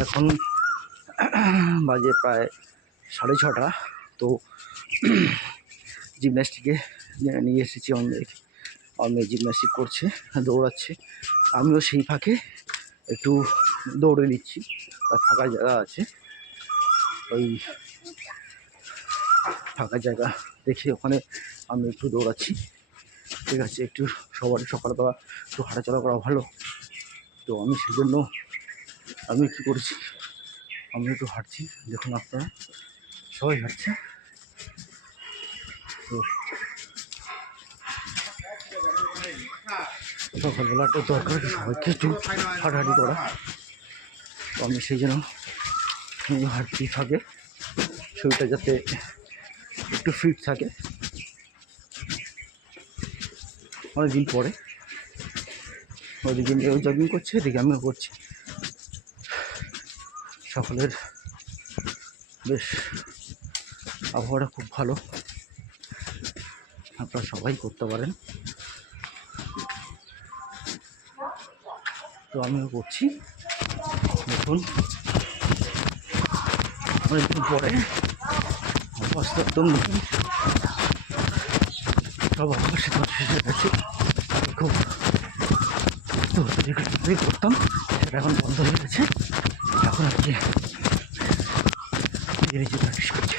এখন বাজে প্রায় 6:30। তো জিমন্যাস্টিকে নিয়ে এসেছি অনেক জিমন্যাস্টিক করছে, দৌড়াচ্ছে। আমিও সেই ফাঁকে একটু দৌড়ে নিচ্ছি। তার ফাঁকা জায়গা আছে, ওই ফাঁকা জায়গা দেখে ওখানে আমি একটু দৌড়াচ্ছি। ঠিক আছে, একটু সবারই সকালবেলা একটু হাঁটাচলা করা ভালো। তো আমি সেই জন্য আমি কী করেছি, আমি একটু হাঁটছি। দেখুন আপনারা সবাই হাঁটছে। তো সকালবেলা একটা দরকার সবাইকে একটু হাঁটাহাঁটি করা। তো আমি সেই জন্য হাঁটতেই থাকে, শরীরটা যাতে একটু ফিট থাকে। অনেকদিন পরে ওইদিকে মেয়েও জগিং করছে, এদিকে আমিও করছি। সকালের বেশ আবহাওয়াটা খুব ভালো, আপনারা সবাই করতে পারেন। তো আমিও করছি। দেখুন অনেকদিন পরে অবস্থা একদম নতুন, সব আবার সে শেষে গেছে। খুব করতাম, সেটা এখন বন্ধ হয়ে গেছে। এখন আর কি ধীরে ধীরে প্র্যাকটিস করছি।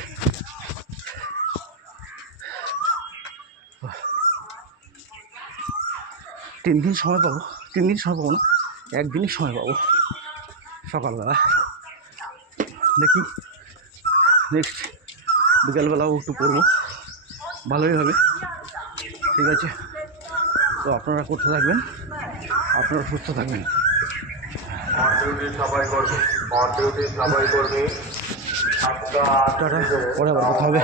3 দিন সময় পাবো, 3 দিন সময় পাবো না, একদিনই সময় পাবো সকালবেলা। দেখি নেক্সট বিকালবেলাও একটু করবো, ভালোই হবে। ঠিক আছে, তো আপনারা করতে থাকবেন, আপনারা সুস্থ থাকবেন। টাটা, পরে আবার কথা হবে।